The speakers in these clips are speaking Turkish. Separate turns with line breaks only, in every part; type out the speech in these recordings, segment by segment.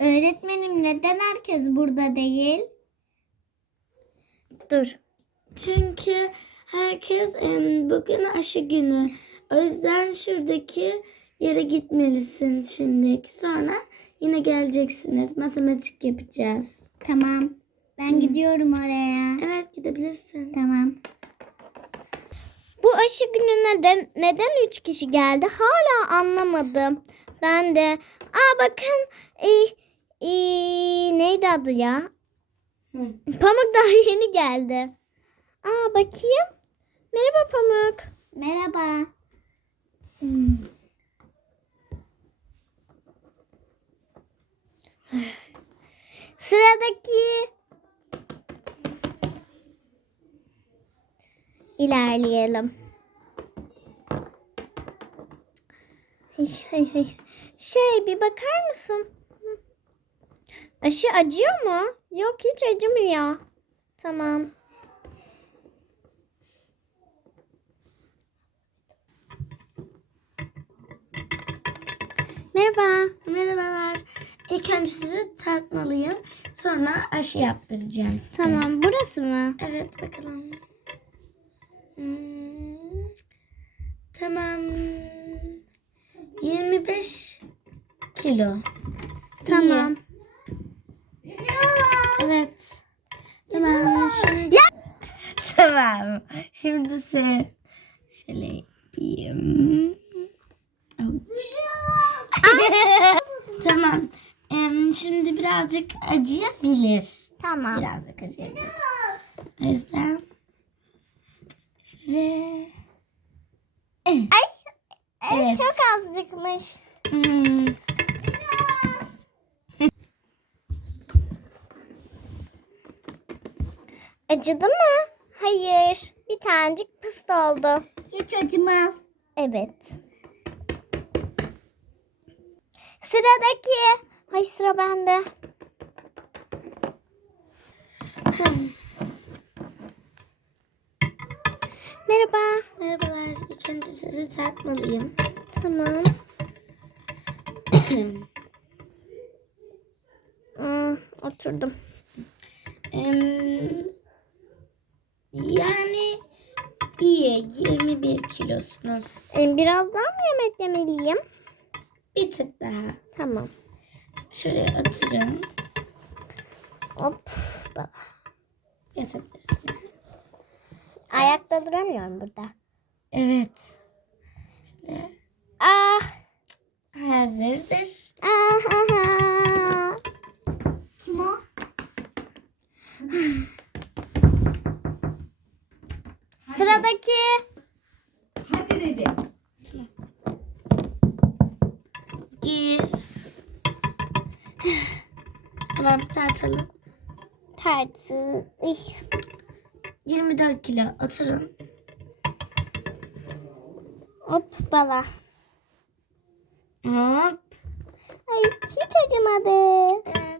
Öğretmenim neden herkes burada değil?
Dur. Çünkü herkes bugün aşı günü. O yüzden şuradaki yere gitmelisin şimdi. Sonra yine geleceksiniz. Matematik yapacağız.
Tamam. Ben gidiyorum oraya.
Evet, gidebilirsin.
Tamam. Bu aşı gününe neden 3 kişi geldi? Hala anlamadım. Ben de. Bakın. Neydi adı ya? Pamuk daha yeni geldi. Bakayım. Merhaba Pamuk. Merhaba. Sıradaki. İlerleyelim. Bir bakar mısın? Aşı acıyor mu? Yok, hiç acımıyor. Tamam. Merhaba.
Merhabalar. İlk önce sizi tartmalıyım. Sonra aşı yaptıracağım size.
Tamam, burası mı?
Evet, bakalım. Tamam. 25 kilo.
Tamam.
Evet. Tamam. Şimdi... Tamam. Şimdi sen şöyle yapayım. Tamam. Şimdi birazcık acıyabilir.
Tamam.
Birazcık acıyabilir. O yüzden şöyle. Evet.
Çok azıcıkmış. Acıdı mı? Hayır. Bir tanecik pıst oldu. Hiç acımaz. Evet. Sıradaki. Sıra bende. Merhaba.
Merhabalar. İlk önce sizi tartmalıyım.
Tamam. Oturdum.
Yani iyi. 21 kilosunuz.
Biraz daha mı yemek yemeliyim?
Bir tık daha.
Tamam.
Şuraya oturun.
Hop.
Yatabilirsiniz.
Ayakta duramıyorum burada.
Evet. Şöyle. Hazırdır.
Kim o? Sıradaki.
Hadi dedi.
Gir. Hemen tartalım.
Tartı.
24 kilo. Oturun.
Hop bala.
Hop.
Hiç acımadı.
Evet.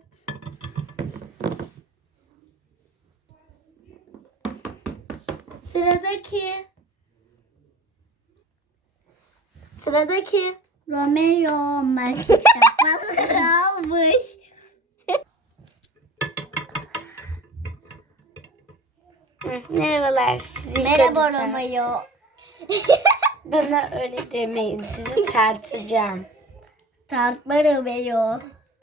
Sıradaki.
Romeo marketten pazar almış.
Merhabalar. Sizi
Merhaba
kötü
Romeo.
Bana öyle demeyin. Sizi tartacağım.
Tartma Romeo.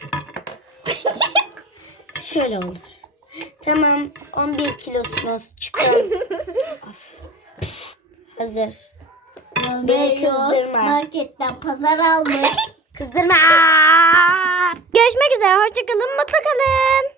Şöyle olur. Tamam. 11 kilosunuz. Çıkın. Of. Pist. Hazır. Beni kızdırma.
Marketten pazar almış.
Kızdırma.
Görüşmek üzere. Hoşça kalın. Mutlu kalın.